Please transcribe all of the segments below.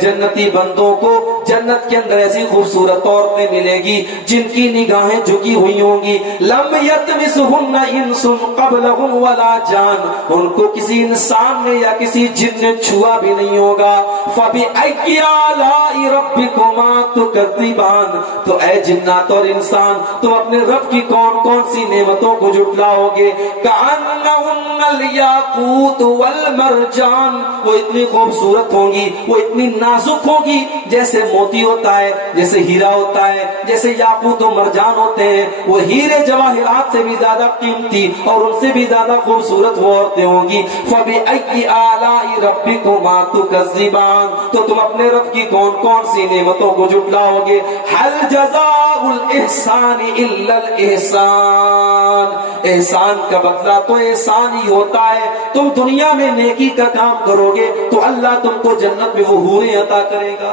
جنتی بندوں کو جنت کے اندر ایسی خوبصورت عورتیں ملے گی جن کی نگاہیں جھکی ہوئی ہوں گی. لم یطمثہن انس قبلہم ولا جان, ان کو کسی انسان نے یا کسی جن نے چھوا بھی نہیں ہوگا. فبأی آلاء ربکما تکذبان, تو اے جنات اور انسان تم اپنے رب کی کون کون سی نعمتوں کو جھٹلاؤ گے. کأنہن الیاقوت والمرجان, وہ اتنی خوبصورت ہوں گی, وہ اتنی نازک ہوگی جیسے موتی ہوتا ہے, جیسے ہیرا ہوتا ہے, جیسے یاقوت و مرجان ہوتے ہیں. وہ ہیرے جواہرات سے بھی زیادہ قیمتی اور ان سے بھی زیادہ خوبصورت وہ عورتیں ہوں گی. فبأی آلاء ربکما تکذبان, تو تم اپنے رب کی کون کون سی نعمتوں کو جھٹلاؤ گے. هل جزاء الاحسان الا الاحسان, احسان کا بدلہ تو احسان ہی ہوتا ہے. تم دنیا میں نیکی کا کام کرو گے تو اللہ تم کو جنت میں وہ حوریں عطا کرے گا.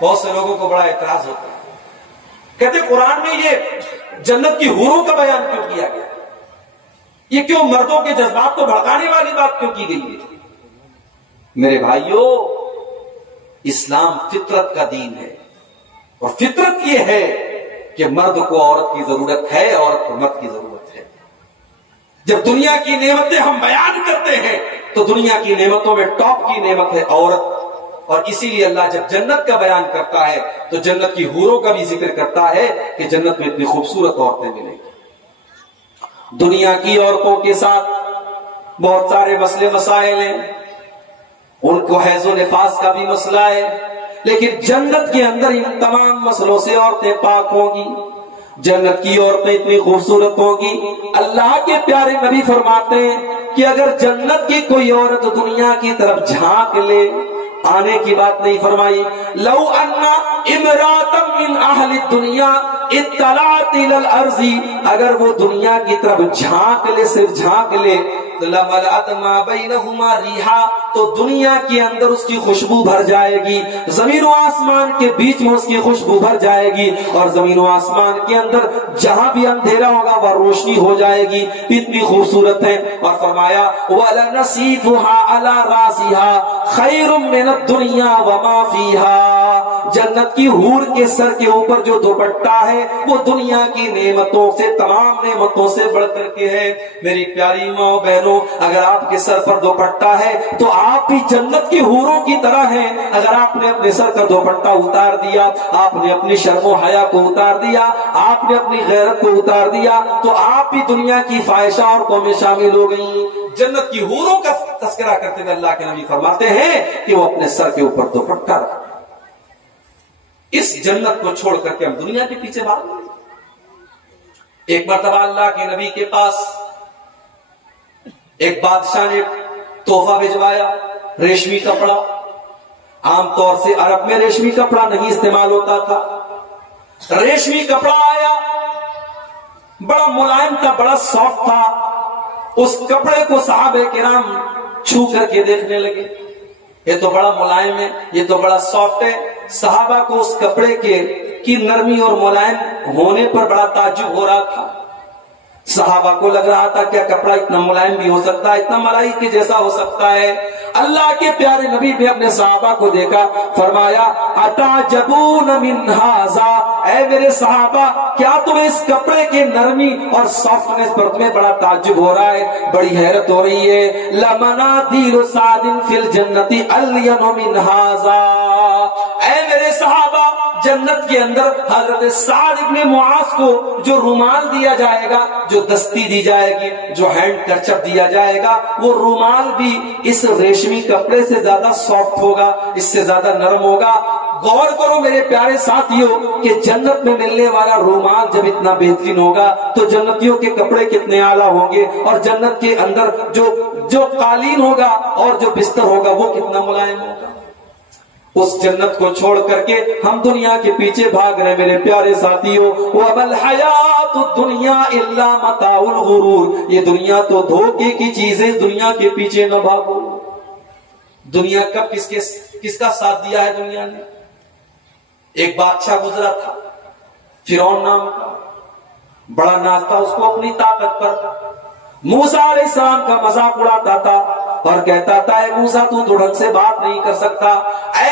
بہت سے لوگوں کو بڑا اعتراض ہوتا ہے, کہتے قرآن میں یہ جنت کی حوروں کا بیان کیوں کیا گیا, یہ کیوں مردوں کے جذبات کو بھڑکانے والی بات کیوں کی گئی ہے. میرے بھائیوں, اسلام فطرت کا دین ہے, اور فطرت یہ ہے کہ مرد کو عورت کی ضرورت ہے, عورت کو مرد کی ضرورت ہے. جب دنیا کی نعمتیں ہم بیان کرتے ہیں تو دنیا کی نعمتوں میں ٹاپ کی نعمت ہے عورت, اور اسی لیے اللہ جب جنت کا بیان کرتا ہے تو جنت کی حوروں کا بھی ذکر کرتا ہے کہ جنت میں اتنی خوبصورت عورتیں ملیں گی. دنیا کی عورتوں کے ساتھ بہت سارے مسئلے مسائل ہیں, ان کو حیض و نفاس کا بھی مسئلہ ہے, لیکن جنت کے اندر ان تمام مسئلوں سے عورتیں پاک ہوں گی. جنت کی عورتیں اتنی خوبصورت ہوگی. اللہ کے پیارے نبی فرماتے ہیں کہ اگر جنت کی کوئی عورت دنیا کی طرف جھانک لے, آنے کی بات نہیں فرمائی, لو ان امرأۃ من اہل الدنیا اطلعت الى الارض, اگر وہ دنیا کی طرف جھانک لے, صرف جھانک لے, لملأت ما بینہما ریحا, تو دنیا کے اندر اس کی خوشبو بھر جائے گی. زمین و آسمان کے بیچ میں اس کی خوشبو بھر جائے گی, اور زمین و آسمان کے اندر جہاں بھی اندھیرا ہوگا وہ روشنی ہو جائے گی. اتنی خوبصورت ہے. اور فرمایا وَلَنَصِيفُهَا عَلَى رَاسِهَا خَيْرٌ مِّنَ الدُّنْيَا وَمَا فِيهَا, جنت کی حور کے سر کے اوپر جو دوپٹہ ہے وہ دنیا کی نعمتوں سے, تمام نعمتوں سے بڑھ کر کے ہے. میری پیاری ماں بہنوں, اگر آپ کے سر پر دوپٹہ ہے تو آپ بھی جنت کی حوروں کی طرح ہیں. اگر آپ نے اپنے سر کا دوپٹہ اتار دیا, آپ نے اپنی شرم و حیا کو اتار دیا, آپ نے اپنی غیرت کو اتار دیا, تو آپ بھی دنیا کی فاحشہ عورتوں میں شامل ہو گئی. جنت کی حوروں کا تذکرہ کرتے ہوئے اللہ کے نبی فرماتے ہیں کہ وہ اپنے سر کے اوپر دوپٹہ رکھتے. اس جنت کو چھوڑ کر کے ہم دنیا کے پیچھے بھاگ گئے. ایک مرتبہ اللہ کے نبی کے پاس ایک بادشاہ نے تحفہ بھجوایا, ریشمی کپڑا. عام طور سے عرب میں ریشمی کپڑا نہیں استعمال ہوتا تھا. ریشمی کپڑا آیا, بڑا ملائم تھا, بڑا سافٹ تھا. اس کپڑے کو صحابہ کرام چھو کر کے دیکھنے لگے, یہ تو بڑا ملائم ہے, یہ تو بڑا سافٹ ہے. صحابہ کو اس کپڑے کی نرمی اور ملائم ہونے پر بڑا تعجب ہو رہا تھا. صحابہ کو لگ رہا تھا کیا کپڑا اتنا ملائم بھی ہو سکتا ہے, اتنا ملائی کے جیسا ہو سکتا ہے. اللہ کے پیارے نبی نے اپنے صحابہ کو دیکھا, فرمایا اتعجبون من ھذا, اے میرے صحابہ کیا تمہیں اس کپڑے کے نرمی اور سافٹنس پر تمہیں بڑا تعجب ہو رہا ہے, بڑی حیرت ہو رہی ہے. لمنادیل سعد فی الجنت الین من ھذا, اے میرے صحابہ جنت کے اندر حضرت سعد ابن معاذ کو جو رومال دیا جائے گا, جو دستی دی جائے گی, جو ہینڈ کرچپ دیا جائے گا, وہ رومال بھی اس ریشمی کپڑے سے زیادہ سافٹ ہوگا, اس سے زیادہ نرم ہوگا. غور کرو میرے پیارے ساتھیوں کہ جنت میں ملنے والا رومال جب اتنا بہترین ہوگا تو جنتیوں کے کپڑے کتنے اعلیٰ ہوں گے, اور جنت کے اندر جو قالین ہوگا اور جو بستر ہوگا وہ کتنا ملائم ہوگا. اس جنت کو چھوڑ کر کے ہم دنیا کے پیچھے بھاگ رہے میرے پیارے ساتھیوں. وَمَا الْحَيَاةُ الدُّنْيَا إِلَّا مَتَاعُ الْغُرُورِ, یہ دنیا تو دھوکے کی چیزیں, دنیا کے پیچھے نہ بھاگو. دنیا کب کس کا ساتھ دیا ہے دنیا نے. ایک بادشاہ گزرا تھا, فرعون نام کا, بڑا ناز تھا اس کو اپنی طاقت پر. موسیٰ علیہ السلام کا مذاق اڑاتا تھا, اور کہتا تھا اے موسیٰ تو ڈھنگ سے بات نہیں کر سکتا. اے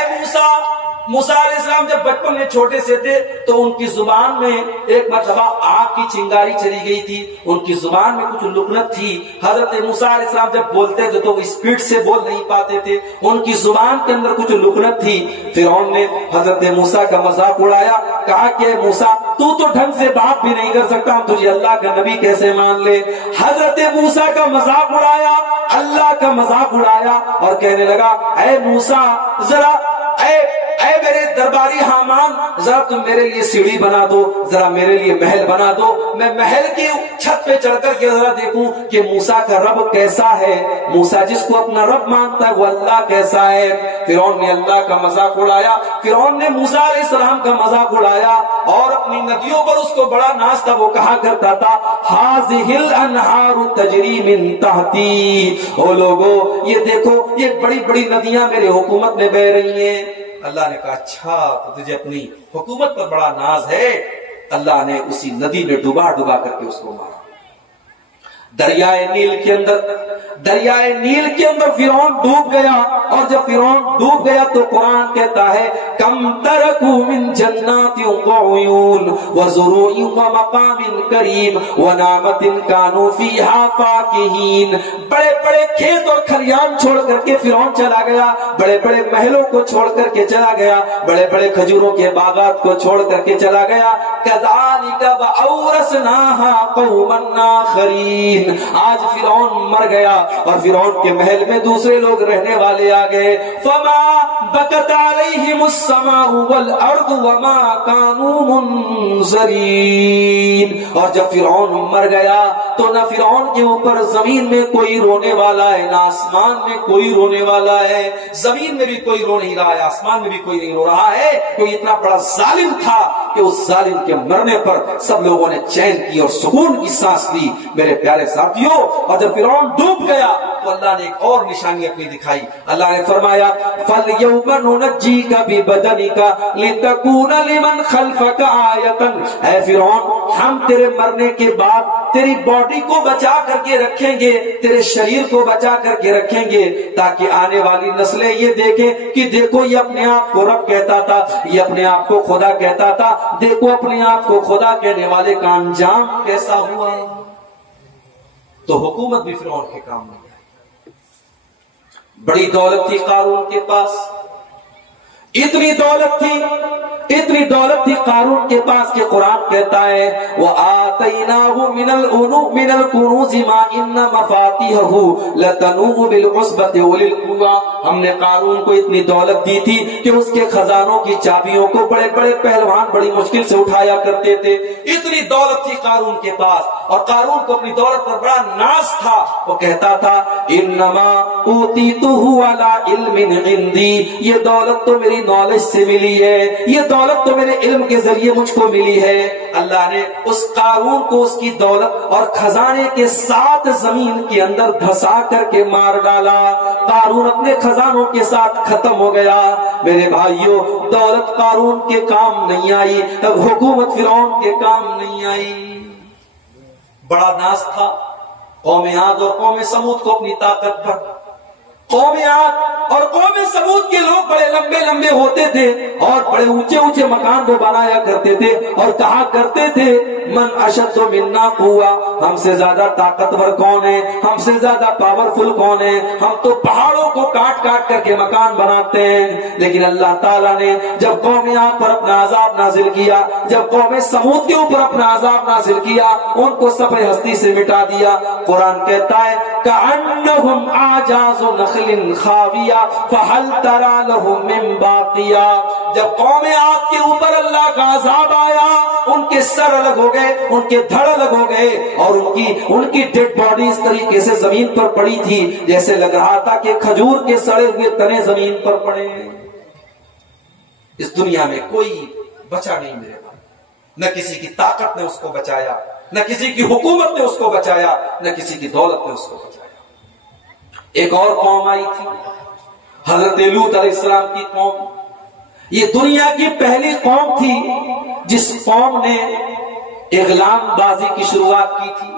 موسیٰ علیہ السلام جب بچپن میں چھوٹے سے تھے تو ان کی زبان میں ایک مرتبہ آگ کی چنگاری چلی گئی تھی, ان کی زبان میں کچھ لکنت تھی. حضرت موسیٰ علیہ السلام جب بولتے تھے تو اسپیڈ سے بول نہیں پاتے تھے, ان کی زبان کے اندر کچھ لکنت تھی. فرعون نے حضرت موسیٰ کا مذاق اڑایا, کہا کہ موسیٰ تو ڈھنگ سے بات بھی نہیں کر سکتا, ہم تجھے اللہ کا نبی کیسے مان لے. حضرت موسیٰ کا مذاق اڑایا, اللہ کا مذاق اڑایا اور کہنے لگا اے موسیٰ ذرا اے میرے درباری حامان, ذرا تم میرے لیے سیڑھی بنا دو, ذرا میرے لیے محل بنا دو, میں محل کی چھت پہ چڑھ کر کے ذرا دیکھوں کہ موسیٰ کا رب کیسا ہے, موسیٰ جس کو اپنا رب مانتا ہے وہ اللہ کیسا ہے. فرعون نے اللہ کا مذاق اڑایا, فرعون نے موسیٰ علیہ السلام کا مذاق اڑایا اور اپنی ندیوں پر اس کو بڑا ناز تھا. وہ کہا کرتا تھا ہاذہ الانہار تجری من تحتی, او لوگو یہ دیکھو یہ بڑی بڑی ندیاں میرے حکومت میں بہ رہی ہیں. اللہ نے کہا اچھا تو تجھے اپنی حکومت پر بڑا ناز ہے. اللہ نے اسی ندی میں ڈبا کر کے اس کو مارا. دریائے نیل کے اندر فرعون ڈوب گیا, اور جب فرعون ڈوب گیا تو قرآن کہتا ہے کم ترکوا من جنات وعیون وزروع ومقام کریم ونعمت کانوا فیہا فاکہین. بڑے بڑے کھیت اور کھلیان چھوڑ کر کے فرعون چلا گیا, بڑے بڑے محلوں کو چھوڑ کر کے چلا گیا, بڑے بڑے کھجوروں کے باغات کو چھوڑ کر کے چلا گیا. کذالک وأورثناہا قوما آخرین. آج فرعون مر گیا اور فرعون کے محل میں دوسرے لوگ رہنے والے آ گئے. فما بکت علیہم السماء والارض وما كانوا منظرین. اور جب فرعون مر گیا تو نہ فرعون کے اوپر زمین میں کوئی رونے والا ہے, نہ آسمان میں کوئی رونے والا ہے. زمین میں بھی کوئی رو نہیں رہا ہے, آسمان میں بھی کوئی نہیں رو رہا ہے. کوئی اتنا بڑا ظالم تھا کہ اس ظالم کے مرنے پر سب لوگوں نے چین کی اور سکون کی سانس لی میرے پیارے ساتھیوں. اور جب فرعون ڈوب گیا تو اللہ نے ایک اور نشانی اپنی دکھائی. اللہ نے فرمایا فَالْيَوْمَ نُنَجِّيكَ بِبَدَنِكَ لِتَكُونَ لِمَنْ خَلْفَكَ آیَةً. اے فرعون ہم تیرے مرنے کے بعد تیری باڈی کو بچا کر کے رکھیں گے, تیرے شریر کو بچا کر کے رکھیں گے تاکہ آنے والی نسلیں یہ دیکھیں کہ دیکھو یہ اپنے آپ کو رب کہتا تھا, یہ اپنے آپ کو خدا کہتا تھا, دیکھو اپنے آپ کو خدا کہنے والے کا انجام کیسا ہوا. تو حکومت بھی فرعون کے کام میں آئی. بڑی دولت تھی قارون کے پاس, اتنی دولت تھی قارون کے پاس کہ قرآن کہتا ہے وَآتَيْنَاهُ مِنَ الْكُنُوزِ مَا إِنَّ مَفَاتِحَهُ لَتَنُوءُ بِالْعُصْبَةِ أُولِي الْقُوَّةِ. ہم نے قارون کو اتنی دولت دی تھی کہ اس کے خزانوں کی چابیوں کو بڑے بڑے پہلوان بڑی مشکل سے اٹھایا کرتے تھے. اتنی دولت تھی قارون کے پاس, اور قارون کو اپنی دولت پر بڑا ناز تھا. وہ کہتا تھا انما اوتیتہ علی علم عندی, یہ دولت تو میری نالج سے ملی ہے, یہ دولت تو میرے علم کے ذریعے مجھ کو ملی ہے. اللہ نے اس قارون کو اس کی دولت اور خزانے کے ساتھ زمین کے اندر دھسا کر کے مار ڈالا. قارون اپنے خزانوں کے ساتھ ختم ہو گیا. میرے بھائیوں دولت قارون کے کام نہیں آئی, حکومت فرعون کے کام نہیں آئی. بڑا ناز تھا قوم عاد اور قوم سمود کو اپنی طاقت پر. قوم عاد اور قوم سمود کے لوگ بڑے لمبے لمبے ہوتے تھے اور بڑے اونچے اونچے مکان وہ بنایا کرتے تھے اور کہا کرتے تھے من اشد منا قوہ, ہم سے زیادہ طاقتور کون ہے, ہم سے زیادہ پاورفل کون ہے, ہم تو پہاڑوں کو کاٹ کاٹ کر کے مکان بناتے ہیں. لیکن اللہ تعالیٰ نے جب قوم عاد پر اپنا عذاب نازل کیا, جب قوم سمود کے اوپر اپنا عذاب نازل کیا, ان کو صفحہ ہستی سے مٹا دیا. قرآن کہتا ہے کأنہم اعجاز نخل خاویہ فہل تری لہم من باقیہ. جب قوم عاد کے اوپر اللہ کا عذاب آیا, ان کے سر الگ ہو گئے, ان کے دھڑ الگ ہو گئے, اور ان کی ڈیڈ باڈی اس طریقے سے زمین پر پڑی تھی جیسے لگ رہا تھا کہ کھجور کے سڑے ہوئے تنے زمین پر پڑے. اس دنیا میں کوئی بچا نہیں میرے بھائی, نہ کسی کی طاقت نے اس کو بچایا, نہ کسی کی حکومت نے اس کو بچایا, نہ کسی کی دولت نے اس کو بچایا. ایک اور قوم آئی تھی, حضرت لوط علیہ السلام کی قوم. یہ دنیا کی پہلی قوم تھی جس قوم نے اغلام بازی کی شروعات کی تھی.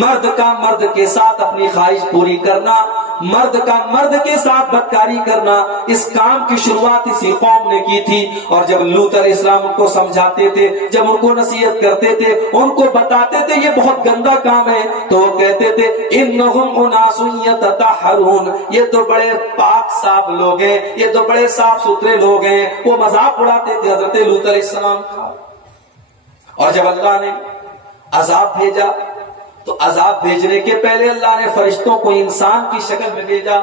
مرد کا مرد کے ساتھ اپنی خواہش پوری کرنا, مرد کا مرد کے ساتھ بدکاری کرنا، اس کام کی شروعات اسی قوم نے کی تھی۔ اور جب لوط علیہ السلام ان کو سمجھاتے تھے، جب ان کو نصیحت کرتے تھے، ان کو بتاتے تھے یہ بہت گندا کام ہے، تو وہ کہتے تھے انہم اناس یتطہرون، یہ تو بڑے پاک صاف لوگ ہیں، یہ تو بڑے صاف ستھرے لوگ ہیں۔ وہ مذاق اڑاتے تھے حضرت لوط علیہ السلام کا۔ اور جب اللہ نے عذاب بھیجا تو عذاب بھیجنے کے پہلے اللہ نے فرشتوں کو انسان کی شکل میں بھیجا۔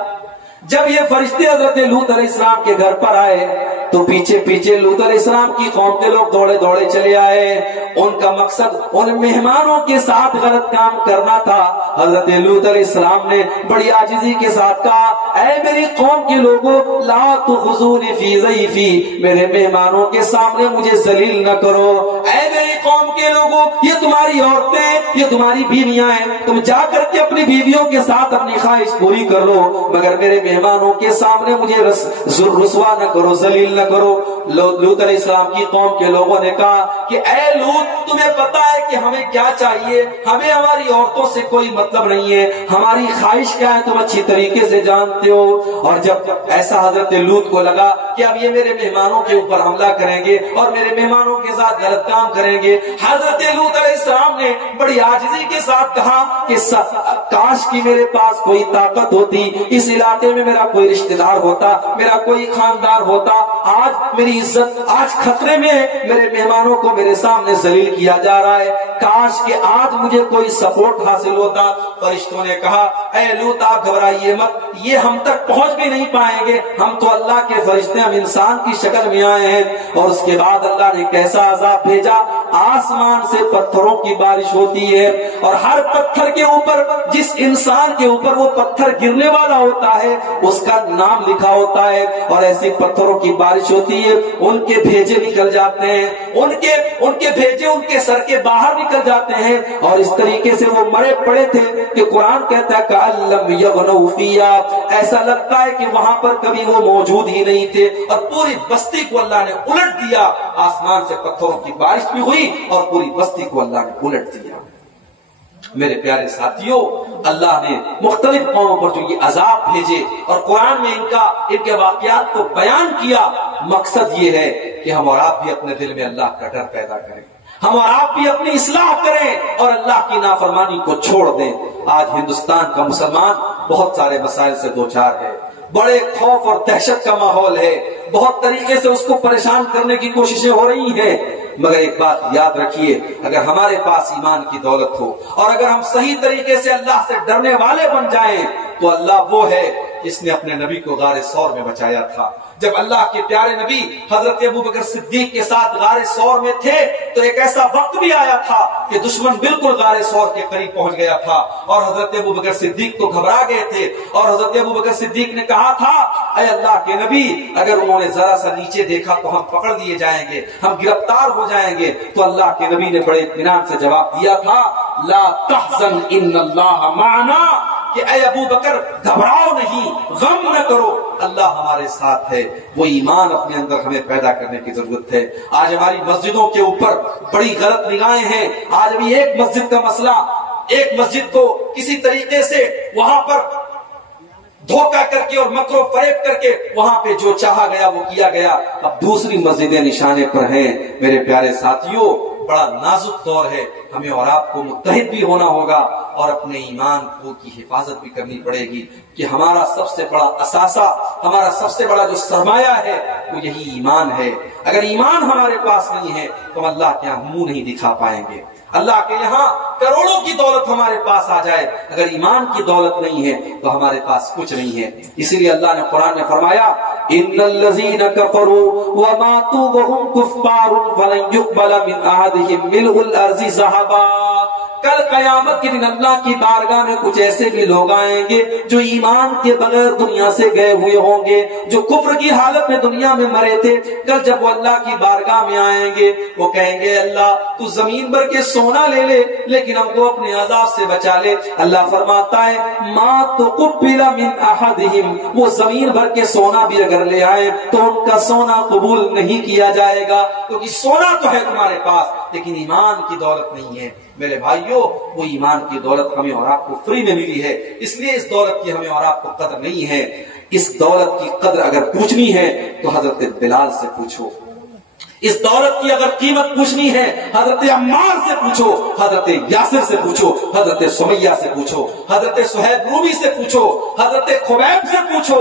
جب یہ فرشتے حضرت لوط علیہ السلام کے گھر پر آئے تو پیچھے پیچھے لوط علیہ السلام کی قوم کے لوگ دوڑے دوڑے چلے آئے۔ ان کا مقصد ان مہمانوں کے ساتھ غلط کام کرنا تھا۔ حضرت لوط علیہ السلام نے بڑی عاجزی کے ساتھ کہا، اے میری قوم کے لوگوں، لا تخزونی فی ضیفی، میرے مہمانوں کے سامنے مجھے ذلیل نہ کرو۔ اے میری قوم کے لوگوں، یہ تمہاری عورتیں، یہ تمہاری بیویاں ہیں، تم جا کر کے اپنی بیویوں کے ساتھ اپنی خواہش پوری کر لو، مگر میرے مہمانوں کے سامنے مجھے رسوا نہ کرو، ذلیل نہ کرو۔ لوط علیہ السلام کی قوم کے لوگوں نے کہا کہ اے لوط، تمہیں پتا ہے کہ ہمیں کیا چاہیے، ہمیں ہماری عورتوں سے کوئی مطلب نہیں ہے، ہماری خواہش کیا ہے تم اچھی طریقے سے جانتے ہو۔ اور جب ایسا حضرت لوط کو لگا کہ اب یہ میرے مہمانوں کے اوپر حملہ کریں گے اور میرے مہمانوں کے ساتھ غلط کام کریں گے، حضرت لوط علیہ السلام نے بڑی عاجزی کے ساتھ کہا کہ کاش کی میرے پاس کوئی طاقت ہوتی، اس علاقے میں میرا کوئی رشتہ دار ہوتا، میرا کوئی خاندار ہوتا، آج میری عزت آج خطرے میں، میرے مہمانوں کو میرے سامنے ذلیل کیا جا رہا ہے، کاش کہ آج مجھے کوئی سپورٹ حاصل ہوتا۔ فرشتوں نے کہا اے لوط آپ گھبرائیے مت، یہ ہم تک پہنچ بھی نہیں پائیں گے، ہم تو اللہ کے فرشتے، ہم انسان کی شکل میں آئے ہیں۔ اور اس کے بعد اللہ نے کیسا عذاب بھیجا، آسمان سے پتھروں کی بارش ہوتی ہے، اور ہر پتھر کے اوپر، جس انسان کے اوپر وہ پتھر گرنے والا ہوتا ہے اس کا نام لکھا ہوتا ہے، اور ایسی پتھروں کی بارش ہوتی ہے، ان کے بھیجے نکل جاتے ہیں، ان کے بھیجے ان کے سر کے باہر نکل جاتے ہیں، اور اس طریقے سے وہ مرے پڑے تھے کہ قرآن کہتا ہے کأن لم یغنوا فیہا، ایسا لگتا ہے کہ وہاں پر کبھی وہ موجود ہی نہیں تھے، اور پوری بستی کو اللہ نے الٹ دیا۔ آسمان سے پتھروں کی بارش بھی ہوئی اور پوری بستی کو اللہ نے الٹ دیا۔ میرے پیارے ساتھیوں، اللہ نے مختلف قوموں پر جو یہ عذاب بھیجے اور قرآن میں ان کے واقعات کو بیان کیا، مقصد یہ ہے کہ ہم اور آپ بھی اپنے دل میں اللہ کا ڈر پیدا کریں، ہم اور آپ بھی اپنی اصلاح کریں اور اللہ کی نافرمانی کو چھوڑ دیں۔ آج ہندوستان کا مسلمان بہت سارے مسائل سے دوچار ہے، بڑے خوف اور دہشت کا ماحول ہے، بہت طریقے سے اس کو پریشان کرنے کی کوششیں ہو رہی ہیں، مگر ایک بات یاد رکھیے، اگر ہمارے پاس ایمان کی دولت ہو اور اگر ہم صحیح طریقے سے اللہ سے ڈرنے والے بن جائیں تو اللہ وہ ہے جس نے اپنے نبی کو غار ثور میں بچایا تھا۔ جب اللہ کے پیارے نبی حضرت ابوبکر صدیق کے ساتھ غار ثور میں تھے تو ایک ایسا وقت بھی آیا تھا کہ دشمن بالکل غار ثور کے قریب پہنچ گیا تھا اور حضرت ابوبکر صدیق تو گھبرا گئے تھے، اور حضرت ابوبکر صدیق نے کہا تھا اے اللہ کے نبی، اگر انہوں نے ذرا سا نیچے دیکھا تو ہم پکڑ لیے جائیں گے، ہم گرفتار ہو جائیں گے۔ تو اللہ کے نبی نے بڑے اطمینان سے جواب دیا تھا لا تحزن ان اللہ معنا، کہ اے ابو بکر گھبراؤ نہیں، غم نہ کرو، اللہ ہمارے ساتھ ہے۔ وہ ایمان اپنے اندر ہمیں پیدا کرنے کی ضرورت ہے۔ آج ہماری مسجدوں کے اوپر بڑی غلط نگاہیں ہیں۔ آج بھی ایک مسجد کا مسئلہ، ایک مسجد کو کسی طریقے سے وہاں پر دھوکہ کر کے اور مکر و فریب کر کے وہاں پہ جو چاہا گیا وہ کیا گیا، اب دوسری مسجدیں نشانے پر ہیں۔ میرے پیارے ساتھیوں، بڑا نازک دور ہے، ہمیں اور آپ کو متحد بھی ہونا ہوگا اور اپنے ایمان کو کی حفاظت بھی کرنی پڑے گی کہ ہمارا سب سے بڑا اثاثہ، ہمارا سب سے بڑا جو سرمایہ ہے وہ یہی ایمان ہے۔ اگر ایمان ہمارے پاس نہیں ہے تو ہم اللہ کے یہاں منہ نہیں دکھا پائیں گے۔ اللہ کے یہاں کروڑوں کی دولت ہمارے پاس آ جائے، اگر ایمان کی دولت نہیں ہے تو ہمارے پاس کچھ نہیں ہے۔ اسی لیے اللہ نے قرآن میں فرمایا ان الذین کفروا وماتوا وهم کفار فلن يقبل من احدهم ملء الارض ذهبا۔ کل قیامت کے دن اللہ کی بارگاہ میں کچھ ایسے بھی لوگ آئیں گے جو ایمان کے بغیر دنیا سے گئے ہوئے ہوں گے، جو کفر کی حالت میں دنیا میں مرے تھے، کل جب وہ اللہ کی بارگاہ میں آئیں گے وہ کہیں گے اللہ تو زمین بھر کے سونا لے لے لیکن ہم کو اپنے عذاب سے بچا لے۔ اللہ فرماتا ہے ما تقبل من احدہم، وہ زمین بھر کے سونا بھی اگر لے آئے تو ان کا سونا قبول نہیں کیا جائے گا، کیونکہ سونا تو ہے تمہارے پاس لیکن ایمان کی دولت نہیں ہے میرے بھائیوں. وہ ایمان کی دولت ہمیں اور آپ کو فری میں ملی ہے, اس لیے اس دولت کی ہمیں اور آپ کو قدر نہیں ہے. اس دولت کی قدر اگر پوچھنی ہے تو حضرت بلال سے پوچھو. اس دولت کی اگر قیمت پوچھنی ہے حضرت عمار سے پوچھو, حضرت یاسر سے پوچھو, حضرت سمیہ سے پوچھو, حضرت صہیب رومی سے پوچھو, حضرت خبیب سے پوچھو,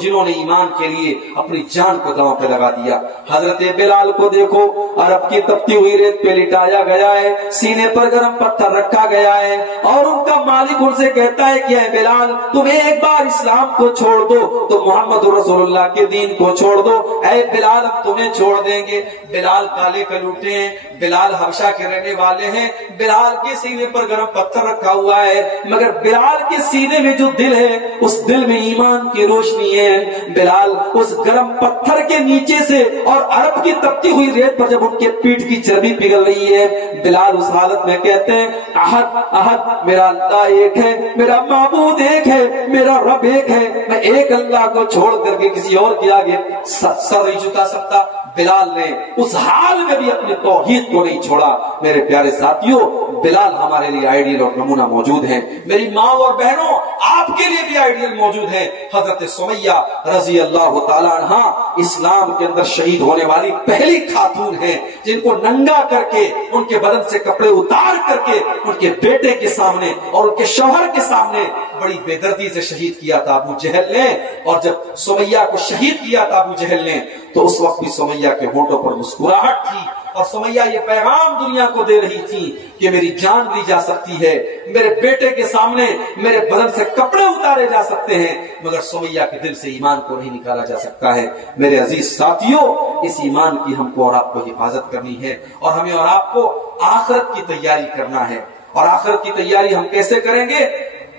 جنہوں نے ایمان کے لیے اپنی جان کو داؤں پہ لگا دیا. حضرت بلال کو دیکھو, عرب کی تپتی ہوئی ریت پہ لٹایا گیا ہے, سینے پر گرم پتھر رکھا گیا ہے, اور ان کا مالک ان سے کہتا ہے کہ اے بلال تم ایک بار اسلام کو چھوڑ دو تو محمد رسول اللہ کے دین کو چھوڑ دو. اے بلال ہم تمہیں چھوڑ دیں گے. بلال کالے کلوٹے ہیں, بلال حبشہ کے رہنے والے ہیں, بلال کے سینے پر گرم پتھر رکھا ہوا ہے, مگر بلال کے سینے میں جو دل ہے اس دل میں ایمان کی روشنی ہے. بلال اس گرم پتھر کے نیچے سے اور عرب کی تپتی ہوئی ریت پر جب ان کے پیٹ کی چربی پگھل رہی ہے, بلال اس حالت میں کہتے ہیں احد احد, میرا اللہ ایک ہے, میرا معبود ایک ہے, میرا رب ایک ہے, میں ایک اللہ کو چھوڑ کر کے کسی اور کے آگے سر نہیں جھکا سکتا. بلال نے اس حال میں بھی اپنے توحید کو نہیں چھوڑا. میرے پیارے ساتھیوں, بلال ہمارے لیے آئیڈیل اور نمونہ موجود ہیں. میری ماں اور بہنوں آپ کے لیے بھی آئیڈیل موجود ہیں. حضرت سمیہ رضی اللہ تعالیٰ عنہ اسلام کے اندر شہید ہونے والی پہلی خاتون ہیں جن کو ننگا کر کے, ان کے بدن سے کپڑے اتار کر کے ان کے بیٹے کے سامنے اور ان کے شوہر کے سامنے بڑی بے دردی سے شہید کیا تھا ابو جہل نے. اور جب سمیہ کو شہید کیا تھا ابو جہل نے تو اس وقت بھی سمیہ کے ہونٹوں پر مسکراہٹ تھی, اور سمیہ یہ پیغام دنیا کو دے رہی تھی کہ میری جان لی جا سکتی ہے, میرے بیٹے کے سامنے میرے بدن سے کپڑے اتارے جا سکتے ہیں, مگر سمیہ کے دل سے ایمان کو نہیں نکالا جا سکتا ہے. میرے عزیز ساتھیوں, اس ایمان کی ہم کو اور آپ کو حفاظت کرنی ہے, اور ہمیں اور آپ کو آخرت کی تیاری کرنا ہے. اور آخرت کی تیاری ہم کیسے کریں گے؟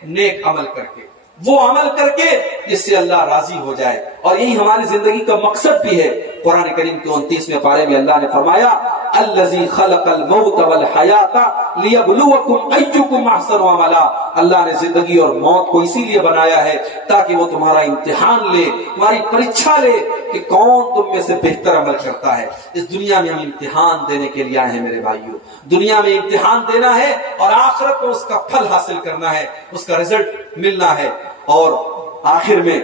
نیک عمل کر کے, وہ عمل کر کے جس سے اللہ راضی ہو جائے. اور یہی ہماری زندگی کا مقصد بھی ہے. قرآن کریم کے 29ویں پارے میں اللہ نے فرمایا الذی خلق الموت والحیات لیبلوکم ایکم احسن عملا. اللہ نے زندگی اور موت کو اسی لیے بنایا ہے تاکہ وہ تمہارا امتحان لے, تمہاری پریچھا لے کہ کون تم میں سے بہتر عمل کرتا ہے. اس دنیا میں ہم امتحان دینے کے لیے آئے ہیں میرے بھائیوں. دنیا میں امتحان دینا ہے اور آخرت میں اس کا پھل حاصل کرنا ہے, اس کا رزلٹ ملنا ہے. اور آخر میں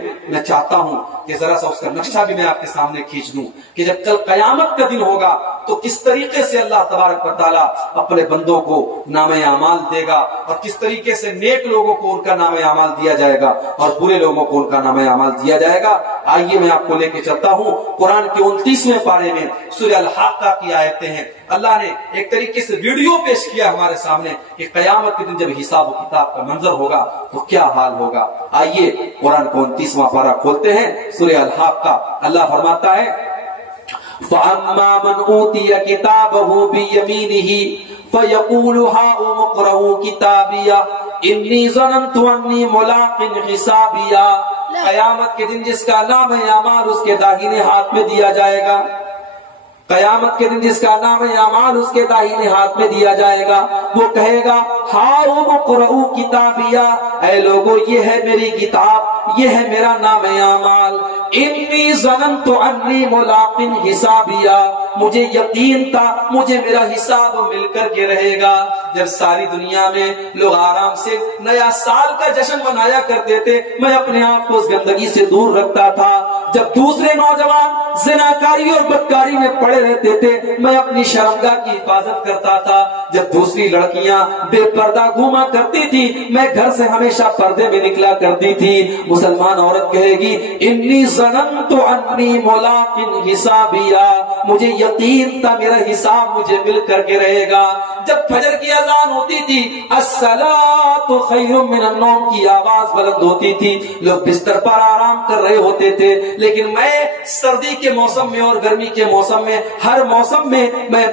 چاہتا ہوں کہ ذرا سا اس کا نقشہ بھی میں آپ کے سامنے کھینچ دوں کہ جب کل قیامت کا دن ہوگا تو کس طریقے سے اللہ تبارک و تعالیٰ اپنے بندوں کو نام اعمال دے گا, اور کس طریقے سے نیک لوگوں کو ان کا نام اعمال دیا جائے گا اور برے لوگوں کو ان کا نام اعمال دیا جائے گا. آئیے میں آپ کو لے کے چلتا ہوں قرآن کے 29ویں پارے میں سورہ الحاقہ کی آیتیں ہیں. اللہ نے ایک طریقے سے ویڈیو پیش کیا ہمارے سامنے کہ قیامت کے دن جب حساب و کتاب کا منظر ہوگا تو کیا حال ہوگا. آئیے قرآن کا 29واں پارہ کھولتے ہیں, سورہ الحاقہ. اللہ فرماتا ہے فَأَمَّا مَنْ أُوتِيَ كِتَابَهُ بِيَمِينِهِ فَيَقُولُ هَاؤُمُ اقْرَءُوا كِتَابِيَهْ إِنِّي ظَنَنتُ أَنِّي مُلَاقٍ حِسَابِيَهْ. قیامت کے دن جس کا نام اعمال اس کے داہنے ہاتھ میں دیا جائے گا, قیامت کے دن جس کا نام اعمال اس کے داہنے ہاتھ میں دیا جائے گا, وہ کہے گا ہاؤم اقرؤوا کتابیہ, اے لوگو یہ ہے میری کتاب, یہ ہے میرا نام اعمال. انی ظننت انی ملاق حسابیہ, مجھے یقین تھا مجھے میرا حساب مل کر کے رہے گا. جب ساری دنیا میں لوگ آرام سے نیا سال کا جشن منایا کرتے تھے, میں اپنے آپ کو اس گندگی سے دور رکھتا تھا. جب دوسرے نوجوان زناکاری اور بدکاری میں پڑے رہتے تھے, میں اپنی شرمگاہ کی حفاظت کرتا تھا. جب دوسری لڑکیاں بے پردہ گھوما کرتی تھی, میں گھر سے ہمیشہ پردے میں نکلا کرتی تھی. مسلمان عورت کہے گی انی ظننت انی ملاق حسابیہ, مجھے یقین تھا میرا حساب مجھے مل کر کے رہے گا. جب فجر کی اذان ہوتی تھی, الصلاۃ خیر من النوم کی آواز بلند ہوتی تھی, لوگ بستر پر آرام کر رہے ہوتے تھے, لیکن میں سردی کے موسم میں اور گرمی کے موسم میں, ہر موسم میں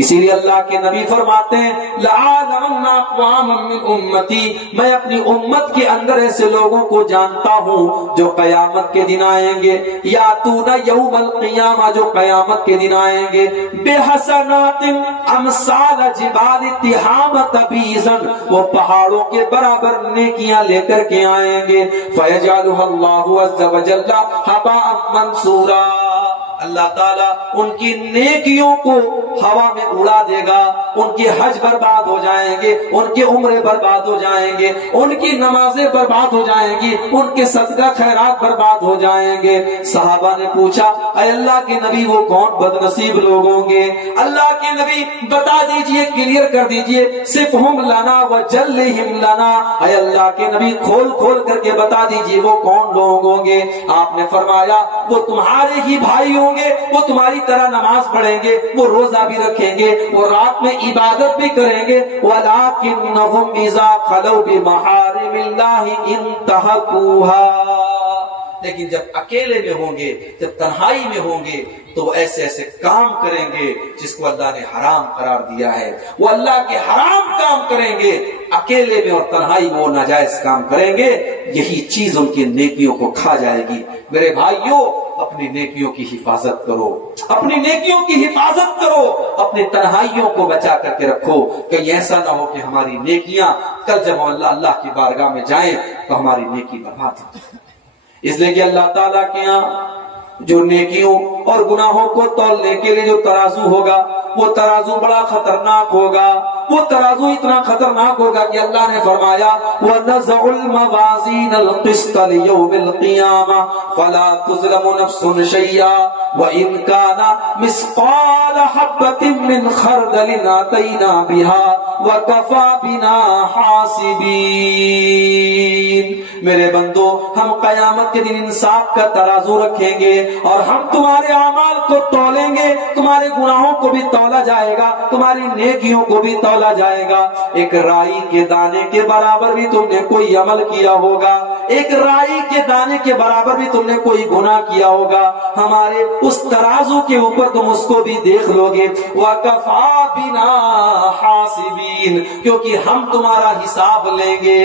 اسی لیے اللہ کے نبی فرماتے ہیں لَأَعْلَمَنَّ أَقْوَامًا مِّنْ أُمَّتِي، میں اپنی امت کے اندر ایسے لوگوں کو جانتا ہوں جو قیامت کے دن آئیں گے، یاتون یوم القیامہ، جو قیامت کے دن آئیں گے، بحسنات امثال جبال تہامۃ بیزن، وہ پہاڑوں کے برابر نیکیاں لے کر کے آئیں گے، فیجعلها اللہ عز وجل ہباء منثورا، اللہ تعالیٰ ان کی نیکیوں کو ہوا میں اڑا دے گا، ان کے حج برباد ہو جائیں گے، ان کے عمرے برباد ہو جائیں گے، ان کی نمازیں برباد ہو جائیں گی، ان کے صدقہ خیرات برباد ہو جائیں گے۔ صحابہ نے پوچھا اے اللہ کے نبی وہ کون بد نصیب لوگ ہوں گے؟ اللہ کے نبی بتا دیجئے، کلیئر کر دیجئے، صفہم لنا وجلہم لنا، اے اللہ کے نبی کھول کھول کر کے بتا دیجئے وہ کون لوگ ہوں گے؟ آپ نے فرمایا وہ تمہارے ہی بھائی ہوں گے، وہ تمہاری طرح نماز پڑھیں گے، وہ روزہ بھی رکھیں گے، وہ رات میں عبادت بھی کریں گے، وَلَٰكِنَّهُمْ إِذَا خَلَوْا بِمَحَارِمِ اللَّهِ انتهكوها، لیکن جب اکیلے میں ہوں گے، جب تنہائی میں ہوں گے تو ایسے ایسے کام کریں گے جس کو اللہ نے حرام قرار دیا ہے، وہ اللہ کے حرام کام کریں گے، اکیلے میں اور تنہائی میں وہ ناجائز کام کریں گے، یہی چیز ان کی نیکیوں کو کھا جائے گی۔ میرے بھائیوں، اپنی نیکیوں کی حفاظت کرو، اپنی نیکیوں کی حفاظت کرو، اپنی تنہائیوں کو بچا کر کے رکھو، کہیں ایسا نہ ہو کہ ہماری نیکیاں کل جب اللہ کی بارگاہ میں جائیں تو ہماری نیکی برباد ہو جائے۔ اس لیے کہ اللہ تعالیٰ کے یہاں جو نیکیوں اور گناہوں کو تولنے کے لیے جو ترازو ہوگا، وہ ترازو بڑا خطرناک ہوگا، وہ ترازو اتنا خطرناک ہوگا کہ اللہ نے فرمایا وَنَزَعُ الْمَوَازِينَ الْقِسْطَ لِيَوْمِ الْقِيَامَةِ فَلَا تُظْلَمُ نَفْسٌ شَيْئًا وَإِنْ كَانَ مِثْقَالَ حَبَّةٍ مِّنْ خَرْدَلٍ أَتَيْنَا بِهَا وَكَفَى بِنَا حَاسِبِينَ۔ میرے بندو، ہم قیامت کے دن انصاف کا ترازو رکھیں گے اور ہم تمہارے اعمال کو تولیں گے، تمہارے گناہوں کو بھی تولا جائے گا، تمہاری نیکیوں کو بھی تولا جائے گا۔ ایک رائی کے دانے کے برابر بھی تم نے کوئی عمل کیا ہوگا، ایک رائی کے دانے کے برابر بھی تم نے کوئی گناہ کیا ہوگا، ہمارے اس ترازو کے اوپر تم اس کو بھی دیکھ لو گے۔ وَكَفَى بِنَا حَاسِبِينَ، کیونکہ ہم تمہارا حساب لیں گے۔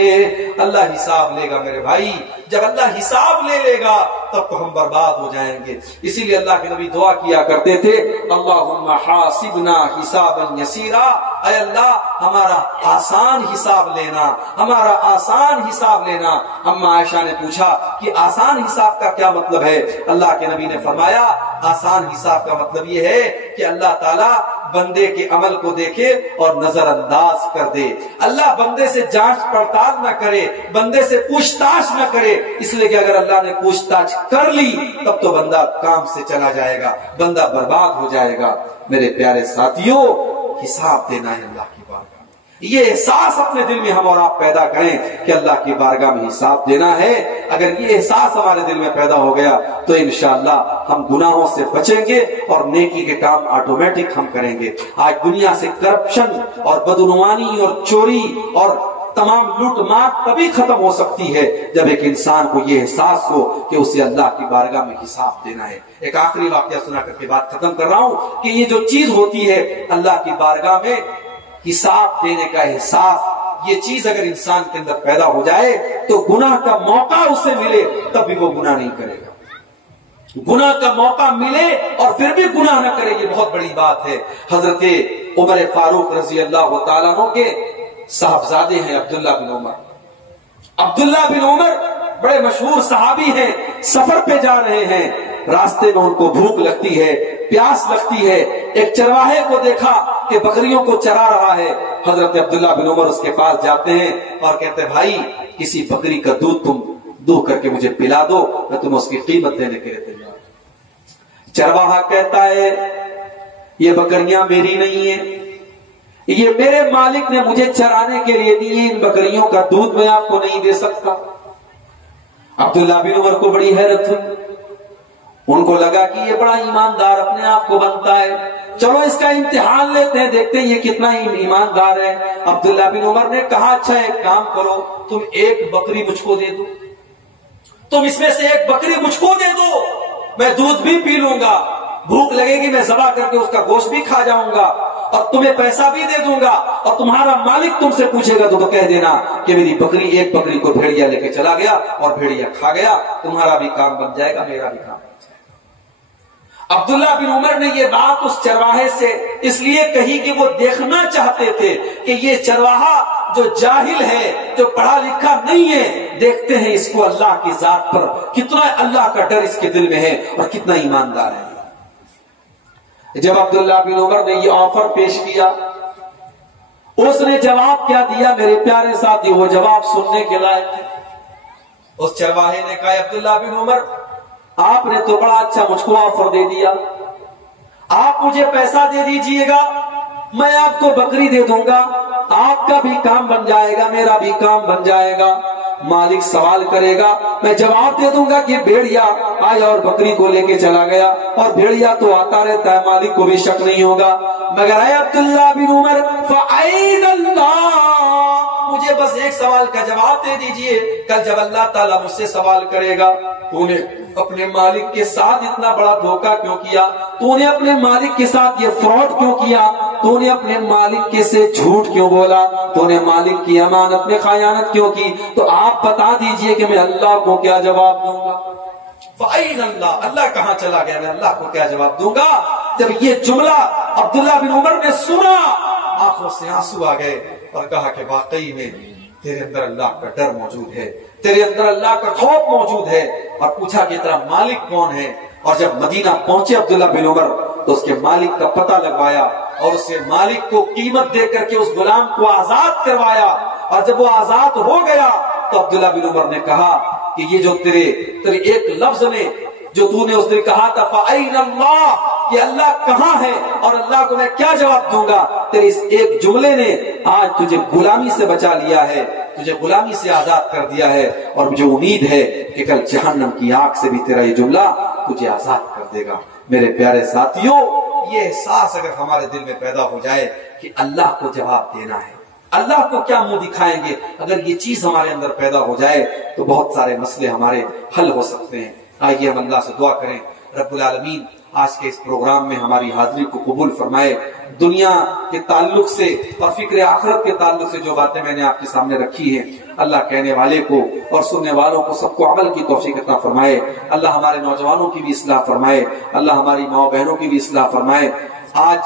اللہ حساب لے گا میرے بھائی، جب اللہ حساب لے لے گا تب تو ہم برباد ہو جائیں گے۔ اسی لیے اللہ کے نبی دعا کیا کرتے تھے اللہم حاسبنا حسابا یسیرا، اے اللہ ہمارا آسان حساب لینا، ہمارا آسان حساب لینا۔ اما عائشہ نے پوچھا کہ آسان حساب کا کیا مطلب ہے؟ اللہ کے نبی نے فرمایا آسان حساب کا مطلب یہ ہے کہ اللہ تعالیٰ بندے کے عمل کو دیکھے اور نظر انداز کر دے، اللہ بندے سے جانچ پڑتال نہ کرے، بندے سے پوچھ تاچھ نہ کرے، اس لیے کہ اگر اللہ نے پوچھ تاچھ کر لی تب تو بندہ کام سے چلا جائے گا، بندہ برباد ہو جائے گا۔ میرے پیارے ساتھیوں، حساب دینا ہے اللہ کی بارگاہ میں، یہ احساس اپنے دل میں ہم اور آپ پیدا کریں کہ اللہ کی بارگاہ میں حساب دینا ہے۔ اگر یہ احساس ہمارے دل میں پیدا ہو گیا تو انشاءاللہ ہم گناہوں سے بچیں گے اور نیکی کے کام آٹومیٹک ہم کریں گے۔ آج دنیا سے کرپشن اور بدعنوانی اور چوری اور تمام لوٹ مار تبھی ختم ہو سکتی ہے جب ایک انسان کو یہ احساس ہو کہ اسے اللہ کی بارگاہ میں حساب دینا ہے۔ ایک آخری واقعہ سنا کر کے بات ختم کر رہا ہوں کہ یہ جو چیز ہوتی ہے اللہ کی بارگاہ میں حساب دینے کا احساس، یہ چیز اگر انسان کے اندر پیدا ہو جائے تو گناہ کا موقع اسے ملے تب بھی وہ گناہ نہیں کرے گا۔ گناہ کا موقع ملے اور پھر بھی گناہ نہ کرے، یہ بہت بڑی بات ہے۔ حضرت عمر فاروق رضی اللہ تعالیٰ عنہ کے صاحبزادے ہیں عبداللہ بن عمر۔ عبداللہ بن عمر بڑے مشہور صحابی ہیں، سفر پہ جا رہے ہیں، راستے میں ان کو بھوک لگتی ہے، پیاس لگتی ہے، ایک چرواہے کو دیکھا کہ بکریوں کو چرا رہا ہے۔ حضرت عبداللہ بن عمر اس کے پاس جاتے ہیں اور کہتے ہیں بھائی کسی بکری کا دودھ تم دو کر کے مجھے پلا دو، میں تم اس کی قیمت دینے کے لیے تیار۔ چرواہا کہتا ہے یہ بکریاں میری نہیں ہیں، یہ میرے مالک نے مجھے چرانے کے لیے دی، ان بکریوں کا دودھ میں آپ کو نہیں دے سکتا۔ عبداللہ بن عمر کو بڑی حیرت ہوئی، ان کو لگا کہ یہ بڑا ایماندار اپنے آپ کو بنتا ہے، چلو اس کا امتحان لیتے ہیں، دیکھتے ہیں یہ کتنا ایماندار ہے۔ عبداللہ بن عمر نے کہا اچھا ایک کام کرو، تم ایک بکری مجھ کو دے دو، تم اس میں سے ایک بکری مجھ کو دے دو، میں دودھ بھی پی لوں گا، بھوک لگے گی میں ذبح کر کے اس کا گوشت بھی کھا جاؤں گا، اور تمہیں پیسہ بھی دے دوں گا اور تمہارا مالک تم سے پوچھے گا تو کہہ دینا کہ میری بکری ایک بکری کو بھیڑیا لے کے چلا گیا اور بھیڑیا کھا گیا، تمہارا بھی کام بن جائے گا، میرا بھی کام بن جائے گا۔ عبداللہ بن عمر نے یہ بات اس چرواہے سے اس لیے کہی کہ وہ دیکھنا چاہتے تھے کہ یہ چرواہا جو جاہل ہے، جو پڑھا لکھا نہیں ہے، دیکھتے ہیں اس کو اللہ کی ذات پر کتنا اللہ کا ڈر اس کے دل میں ہے اور کتنا ایماندار ہے۔ جب عبداللہ بن عمر نے یہ آفر پیش کیا، اس نے جواب کیا دیا میرے پیارے ساتھی، وہ جواب سننے کے لائق ہے۔ اس چرواہے نے کہا عبداللہ بن عمر آپ نے تو بڑا اچھا مجھ کو آفر دے دیا، آپ مجھے پیسہ دے دیجئے گا، میں آپ کو بکری دے دوں گا، آپ کا بھی کام بن جائے گا، میرا بھی کام بن جائے گا۔ مالک سوال کرے گا، میں جواب دے دوں گا کہ بھیڑیا آیا اور بکری کو لے کے چلا گیا، اور بھیڑیا تو آتا رہتا ہے، مالک کو بھی شک نہیں ہوگا، مگر اے عبداللہ بن عمر فَأَيْنَ اللَّهُ، مجھے بس ایک سوال کا جواب دے دیجئے، کل جب اللہ تعالیٰ مجھ سے سوال کرے گا تو نے اپنے مالک کے ساتھ اتنا بڑا دھوکہ کیوں کیا، تو نے اپنے مالک کے ساتھ یہ فراڈ کیوں کیا، تو نے اپنے مالک کے سے جھوٹ کیوں بولا، تو نے مالک کی امانت میں خیانت کیوں کی، تو آپ بتا دیجئے کہ میں اللہ کو کیا جواب دوں گا۔ فَأَيْنَ اللَّهُ، اللہ کہاں چلا گیا، میں اللہ کو کیا جواب دوں گا۔ جب یہ جملہ عبداللہ بن عمر نے سنا، آنکھوں سے آنسو آ گئے اور کہا کہ واقعی میں تیرے اندر اللہ کا ڈر موجود ہے، تیرے اندر اللہ کا خوف موجود ہے، اور پوچھا کہ تیرا مالک کون ہے۔ اور جب مدینہ پہنچے عبداللہ بن عمر تو اس کے مالک کا پتہ لگوایا اور اس سے مالک کو قیمت دے کر کے اس غلام کو آزاد کروایا، اور جب وہ آزاد ہو گیا تو عبداللہ بن عمر نے کہا کہ یہ جو تیرے ایک لفظ نے جو تو نے اس نے کہا تھا فَأَيْنَ اللَّهُ، کہ اللہ کہاں ہے اور اللہ کو میں کیا جواب دوں گا، تیرے اس ایک جملے نے آج تجھے غلامی سے بچا لیا ہے، تجھے غلامی سے آزاد کر دیا ہے، اور مجھے امید ہے کہ کل جہنم کی آگ سے بھی تیرا یہ جملہ تجھے آزاد کر دے گا۔ میرے پیارے ساتھیوں، یہ احساس اگر ہمارے دل میں پیدا ہو جائے کہ اللہ کو جواب دینا ہے، اللہ کو کیا منہ دکھائیں گے، اگر یہ چیز ہمارے اندر پیدا ہو جائے تو بہت سارے مسئلے ہمارے حل ہو سکتے ہیں۔ آئیے ہم اللہ سے دعا کریں، رب العالمین آج کے اس پروگرام میں ہماری حاضری کو قبول فرمائے۔ دنیا کے تعلق سے اور فکر آخرت کے تعلق سے جو باتیں میں نے آپ کے سامنے رکھی ہیں، اللہ کہنے والے کو اور سننے والوں کو سب کو عمل کی توفیق عطا فرمائے۔ اللہ ہمارے نوجوانوں کی بھی اصلاح فرمائے، اللہ ہماری ماں بہنوں کی بھی اصلاح فرمائے۔ آج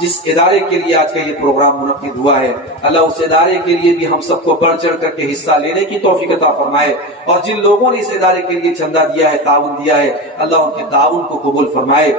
جس ادارے کے لیے آج کا یہ پروگرام منعقد ہوا ہے، اللہ اس ادارے کے لیے بھی ہم سب کو بڑھ چڑھ کر کے حصہ لینے کی توفیق عطا فرمائے، اور جن لوگوں نے اس ادارے کے لیے چندہ دیا ہے، تعاون دیا ہے، اللہ ان کے تعاون کو قبول فرمائے۔